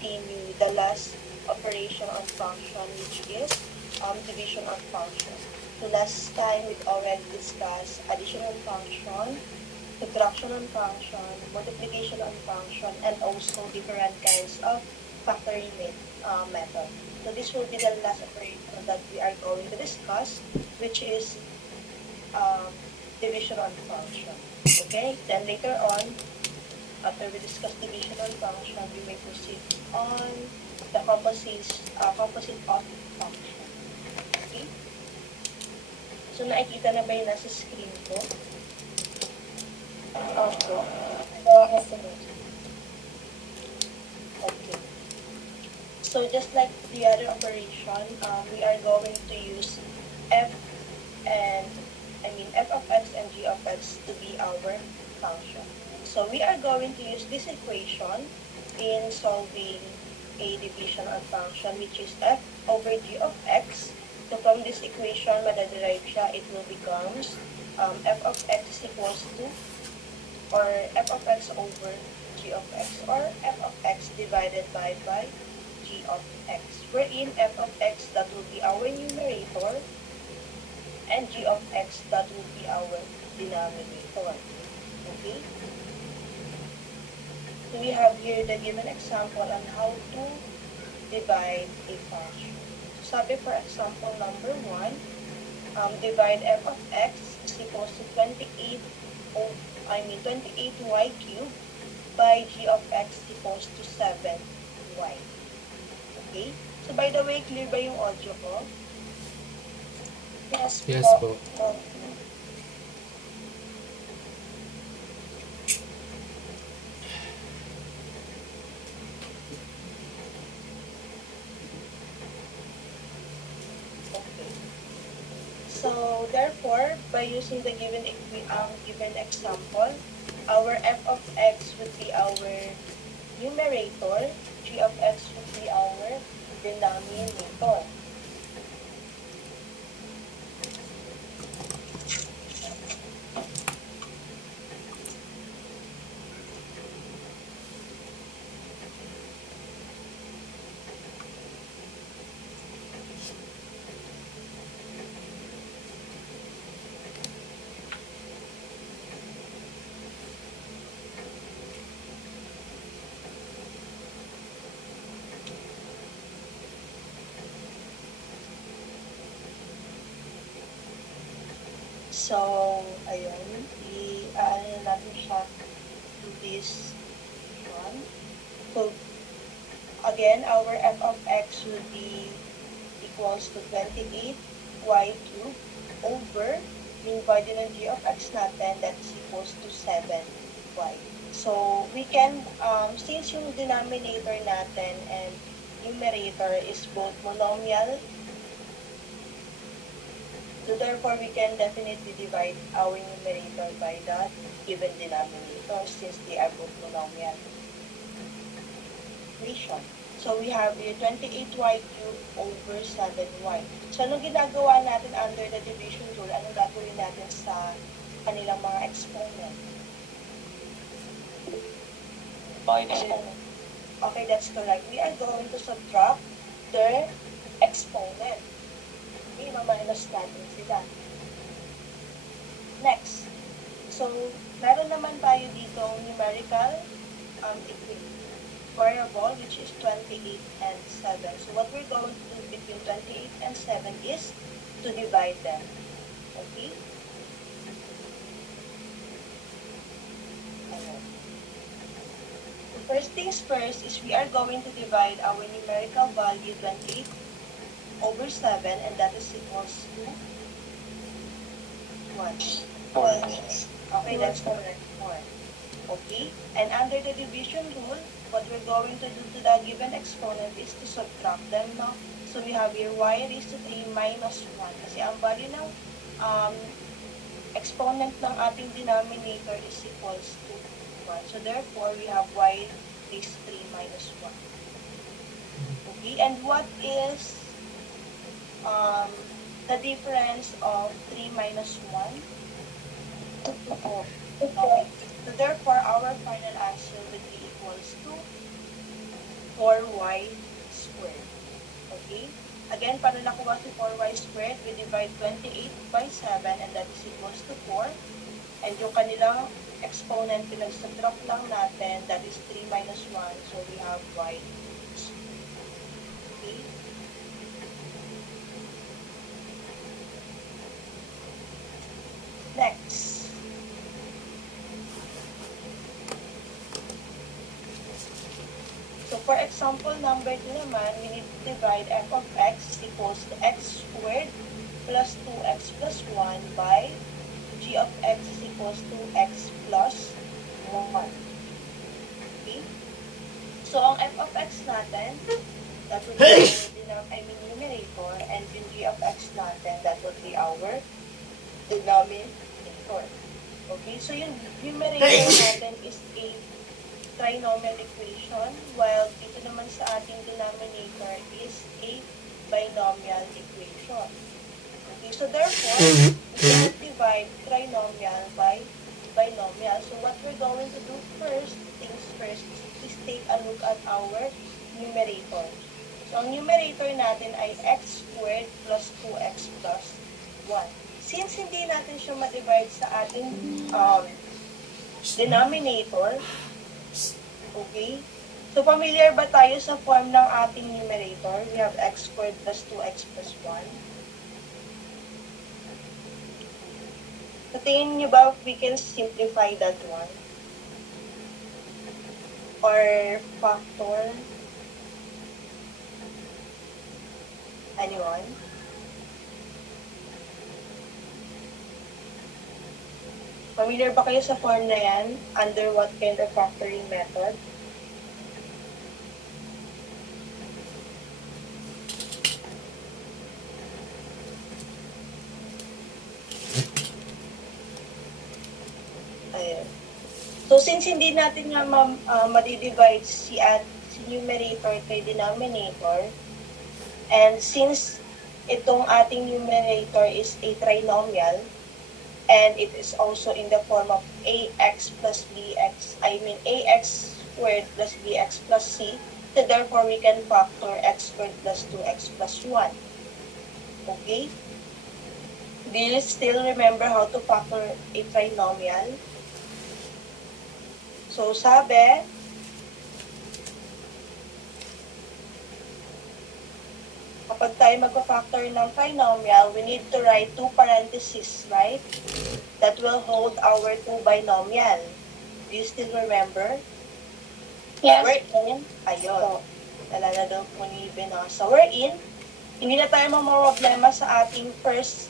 continue the last operation on function, which is division on function. So last time we already discussed addition on function, subtraction on function, multiplication on function, and also different kinds of factoring method. So this will be the last operation that we are going to discuss, which is division on function. Okay, then later on, after we discuss division on function, we may proceed on the composite of function. Okay? So nakikita na ba yung nasa screen ko? Opo. Okay. So just like the other operation, we are going to use f of x and g of x to be our function. So we are going to use this equation in solving a division on function, which is f over g of x. So from this equation, madaderive siya, it will becomes f of x is equals to, or f of x over g of x, or f of x divided by g of x. Wherein f of x, that will be our numerator, and g of x, that will be our denominator. Okay? So we have here the given example on how to divide a function. So sabi for example number 1, divide f of x is equals to 28y cubed by g of x equals to 7y. Okay? So by the way, clear ba yung audio ko? Yes po. So therefore, by using the given example, our f of x would be our numerator, g of x would be our denominator. So, ayun, i-ano natin siya to this one. So, again, our f of x will be equals to 28y cubed over yung value ng g of x natin, that is equals to 7y. So, we can, since yung denominator natin and numerator is both monomial, so therefore, we can definitely divide our numerator by the given denominator since they are both monomial equation. So we have here 28y cubed over 7y. So anong ginagawa natin under the division rule? Anong gagawin natin sa kanilang mga exponent? Okay, that's correct. We are going to subtract their exponent. Okay, ma-minus natin sila. Next. So, meron naman tayo dito numerical variable, which is 28 and 7. So, what we're going to do between 28 and 7 is to divide them. Okay? The first things first is we are going to divide our numerical value 28 over 7, and that is equals to 1. Okay, that's correct. 4. Okay, and under the division rule, what we're going to do to the given exponent is to subtract them, no? So we have here y raised to 3 minus 1. Kasi ang value ng exponent ng ating denominator is equals to 1. So therefore, we have y raised to 3 minus 1. Okay, and what is the difference of 3 minus 1? 4. Okay. So therefore, our final answer would be equals to 4y squared. Okay? Again, para nakuha si 4y squared, we divide 28 by 7 and that is equals to 4. And yung kanilang exponent, pinag-subtract lang natin, that is 3 minus 1. So we have y. Okay? Next. So for example number 2 naman, we need to divide f of x equals to x squared plus 2x plus 1 by g of x is equals to x plus 1. Okay? So ang f of x natin, that would be numerator, and yung g of x natin, that would be our denominator. Okay? So yung numerator natin is a trinomial equation, while dito naman sa ating denominator is a binomial equation. Okay, so therefore, we can divide trinomial by binomial. So what we're going to do first, things first, is take a look at our numerator. So ang numerator natin ay x squared plus 2x plus 1. Since hindi natin siya ma-divide sa ating denominator, okay? So, familiar ba tayo sa form ng ating numerator? We have x squared plus 2x plus 1. So, tingin nyo ba we can simplify that one? Or factor? Anyone? Familiar ba kayo sa form na yan? Under what kind of factoring method? Ayan. So, since hindi natin nga ma-divide si numerator kay denominator, and since itong ating numerator is a trinomial, and it is also in the form of ax plus bx, ax squared plus bx plus c, so therefore we can factor x squared plus 2x plus 1. Okay? Do you still remember how to factor a trinomial? So, sabi, kapag tayo magpa-factor ng trinomial, we need to write two parentheses, right? That will hold our two binomial. Do you still remember? Yes. We're in. Ayun. Nalala daw po ni Benosa. We're in. Hindi na tayo problema sa ating first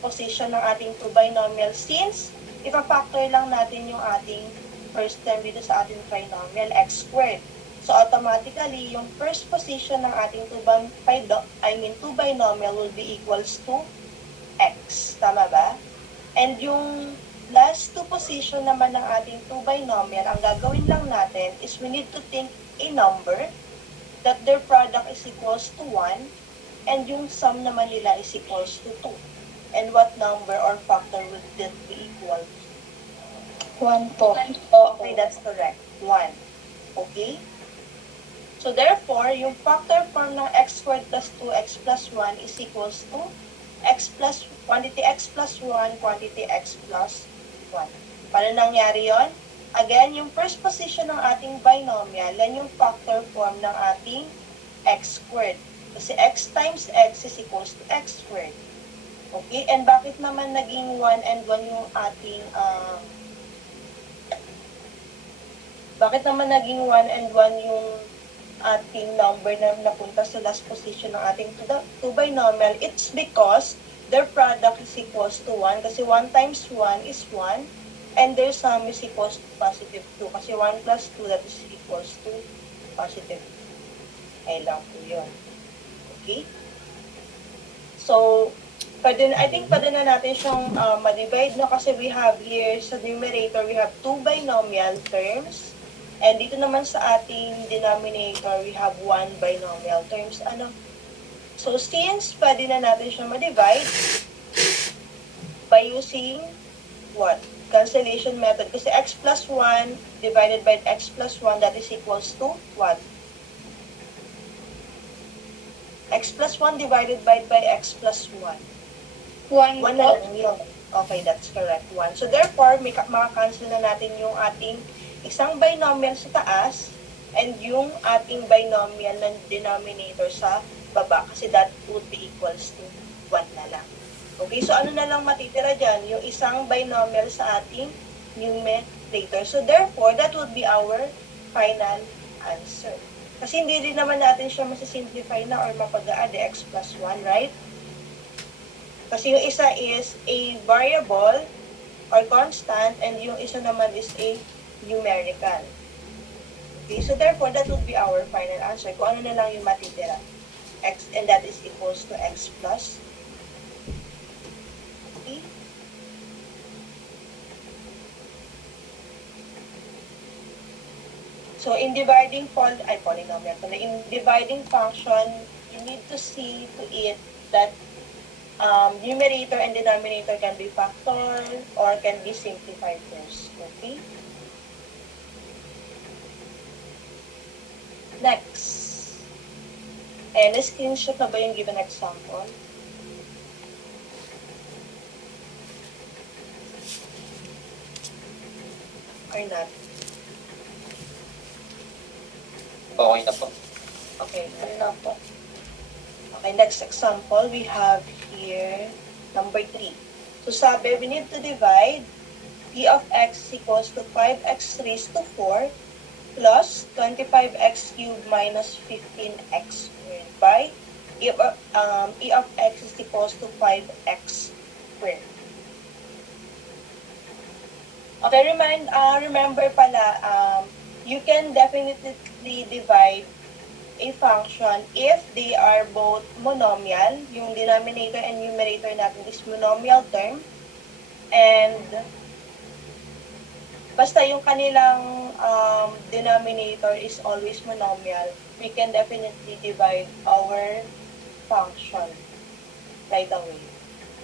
position ng ating two binomial since ipa-factor lang natin yung ating first term dito sa ating trinomial, x squared. So, automatically, yung first position ng ating two binomial will be equals to x. Tama ba? And yung last two position naman ng ating two binomial, ang gagawin lang natin is we need to think a number that their product is equals to 1 and yung sum naman nila is equals to 2. And what number or factor would that be equal? 1 po. Okay, that's correct. 1. Okay? So, therefore, yung factor form ng x squared plus 2x plus 1 is equals to quantity x plus 1, quantity x plus 1. Paano nangyari yon? Again, yung first position ng ating binomial, yan yung factor form ng ating x squared. Kasi x times x is equals to x squared. Okay? And bakit naman naging 1 and 1 yung ating bakit naman naging 1 and 1 yung ating number na napunta sa last position ng ating two binomial? It's because their product is equals to 1 kasi 1 times 1 is 1 and their sum is equals to positive 2 kasi 1 plus 2 that is equals to positive 2. Ay lang po yun. Okay? So, I think pwede na natin siyang ma-divide no? Kasi we have here sa numerator, we have two binomial terms. And dito naman sa ating denominator, we have one binomial terms. So, since pwede na natin siya ma-divide by using what? Cancellation method. Kasi x plus 1 divided by x plus 1, that is equals to what? X plus 1 divided by x plus 1. 1 1 na po. lang yun. Okay, that's correct. 1. So, therefore, makakancel na natin yung ating isang binomial sa taas and yung ating binomial na denominator sa baba kasi that would be equals to 1 na lang. Okay, so ano na lang matitira dyan? Yung isang binomial sa ating numerator. So, therefore, that would be our final answer. Kasi hindi rin naman natin siya masisimplify na or mapag-add x plus 1, right? Kasi yung isa is a variable or constant and yung isa naman is a numerical. Okay, so therefore, that would be our final answer. Kung ano na lang yung matitira. X, and that is equals to x plus. Okay? So, in dividing polynomial, in dividing function, you need to see to it that numerator and denominator can be factored or can be simplified first. Okay? Next. And screenshot na ba yung given example? Or not? Okay na po. Okay, ano po? Okay, next example, we have here number 3. So sabi, we need to divide p of x equals to 5x raised to 4 plus 25x cubed minus 15x squared by e of x is equals to 5x squared. Okay, remember pala, you can definitely divide a function if they are both monomial, yung denominator and numerator natin is monomial term, and basta yung kanilang denominator is always monomial, we can definitely divide our function right away.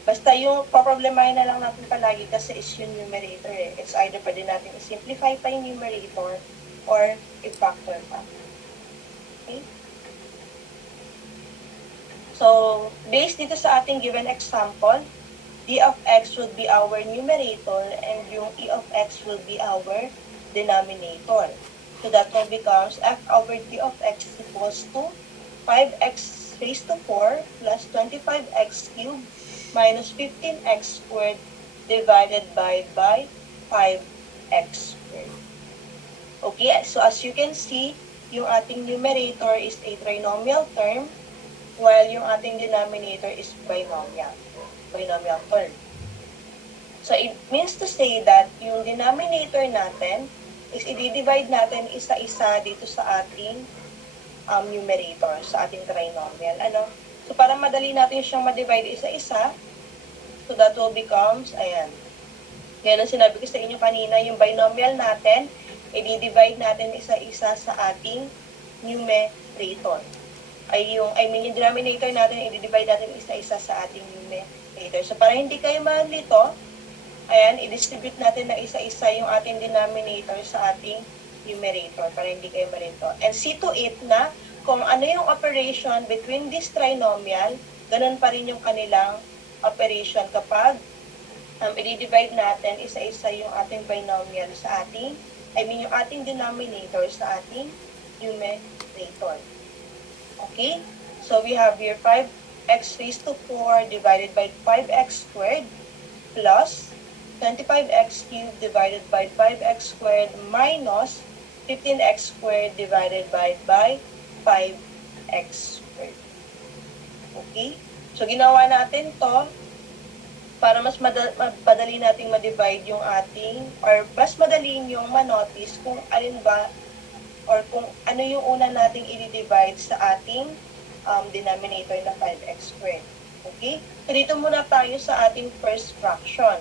Basta yung paproblemahin na lang natin palagi kasi is yung numerator eh. It's either pwede natin i-simplify pa yung numerator or i-factor pa. Okay? So, based dito sa ating given example, d of x would be our numerator and yung e of x will be our denominator. So, that one becomes f over d of x equals to 5x raised to 4 plus 25x cubed minus 15x squared divided by 5x squared. Okay, so as you can see, yung ating numerator is a trinomial term while yung ating denominator is binomial term. So it means to say that yung denominator natin is i-divide natin isa-isa dito sa ating numerator, sa ating trinomial. So para madali natin siyang ma-divide isa-isa, so that will becomes, ayan. Yan ang sinabi ko sa inyo kanina, yung binomial natin, i-divide natin isa-isa sa ating numerator. Yung denominator natin, i-divide natin isa-isa sa ating numerator. So, para hindi kayo malito, ayan, i-distribute natin na isa-isa yung ating denominator sa ating numerator para hindi kayo malito. And see to it na kung ano yung operation between this trinomial, ganun pa rin yung kanilang operation kapag i-divide natin isa-isa yung ating binomial sa ating yung ating denominator sa ating numerator. Okay? So, we have here 5x raised to 4 divided by 5x squared plus 25x cubed divided by 5x squared minus 15x squared divided by 5x squared. Okay? So, ginawa natin to para mas madali nating ma-divide yung ating, or mas madali yung ma-notice kung alin ba, or kung ano yung una nating i-divide sa ating denominator na 5x squared. Okay? So, dito muna tayo sa ating first fraction.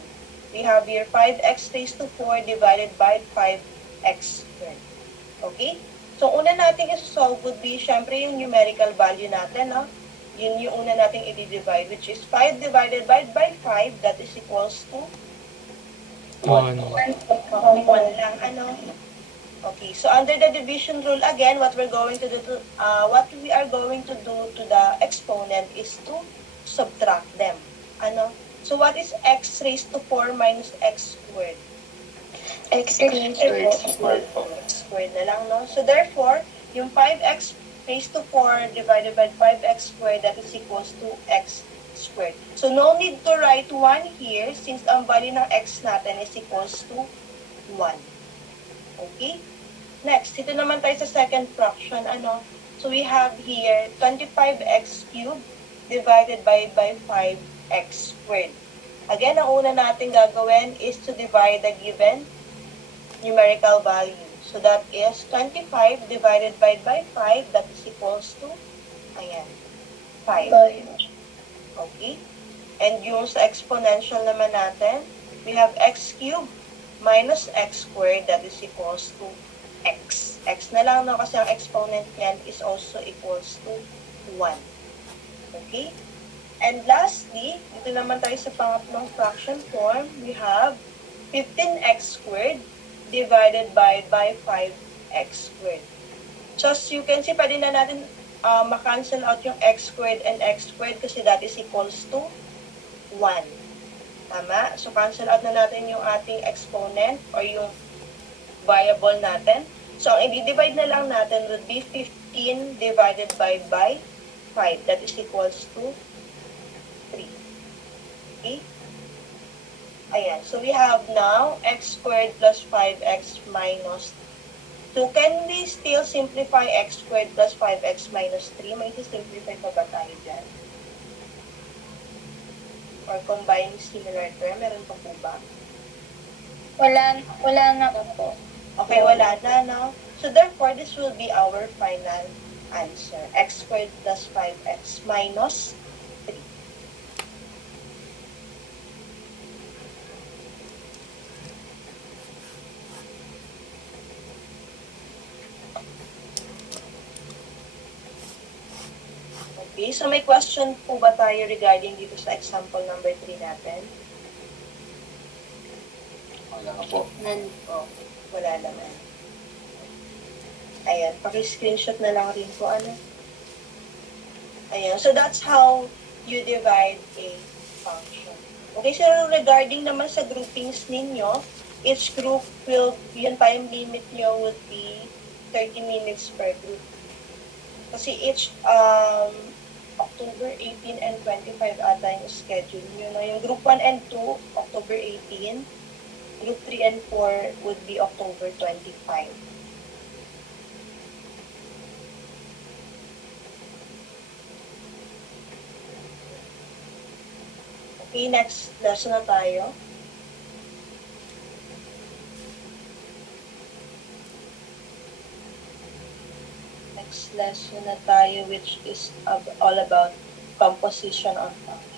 We have here 5x raised to 4 divided by 5x squared. Okay? So, una nating i-solve would be, syempre, yung numerical value natin, no? Yun yung una nating i-divide, which is 5 divided by 5, that is equals to 1. 1 lang, Okay, so under the division rule again, what we are going to do to the exponent is to subtract them. Ano? So, what is x raised to 4 minus x squared? X squared. X squared na lang, no? So, therefore, yung 5x raised to 4 divided by 5x squared, that is equals to x squared. So, no need to write 1 here since ang value ng x natin is equals to 1. Okay? Next, dito naman tayo sa second fraction, ano? So, we have here 25x cubed divided by 5x squared. Again, ang una natin gagawin is to divide the given numerical value. So, that is 25 divided by 5, that is equals to, ayan, 5. Okay? And yung sa exponential naman natin, we have x cubed minus x squared, that is equals to x. X na lang, no? Kasi ang exponent niyan is also equals to 1. Okay? And lastly, dito naman tayo sa pangatlong fraction form, we have 15x squared divided by 5x squared. So, as you can see, pwede na natin makancel out yung x squared and x squared kasi that is equals to 1. Tama? So, cancel out na natin yung ating exponent or yung variable natin. So, ang i-divide na lang natin would be 15 divided by 5. That is equals to 3. Okay? Ayan. So, we have now x squared plus 5x minus 2. Can we still simplify x squared plus 5x minus 3? May simplify pa ba tayo dyan? Or combine similar term? Meron pa po ba? Wala na po. Okay, wala na, no? So, therefore, this will be our final answer. X squared plus 5x minus 3. Okay, so may question po ba tayo regarding dito sa example number 3 natin? Wala nga po. None. Okay, wala naman. Ayan, paki-screenshot na lang rin po, ano? Ayan, so that's how you divide a function. Okay, so regarding naman sa groupings ninyo, each group will, yung time limit nyo would be 30 minutes per group. Kasi each October 18 and 25 ata yung schedule nyo. No? Yung group 1 and 2, October 18. Group 3 and 4 would be October 25. Okay, next lesson na tayo. Next lesson na tayo, which is all about composition of functions.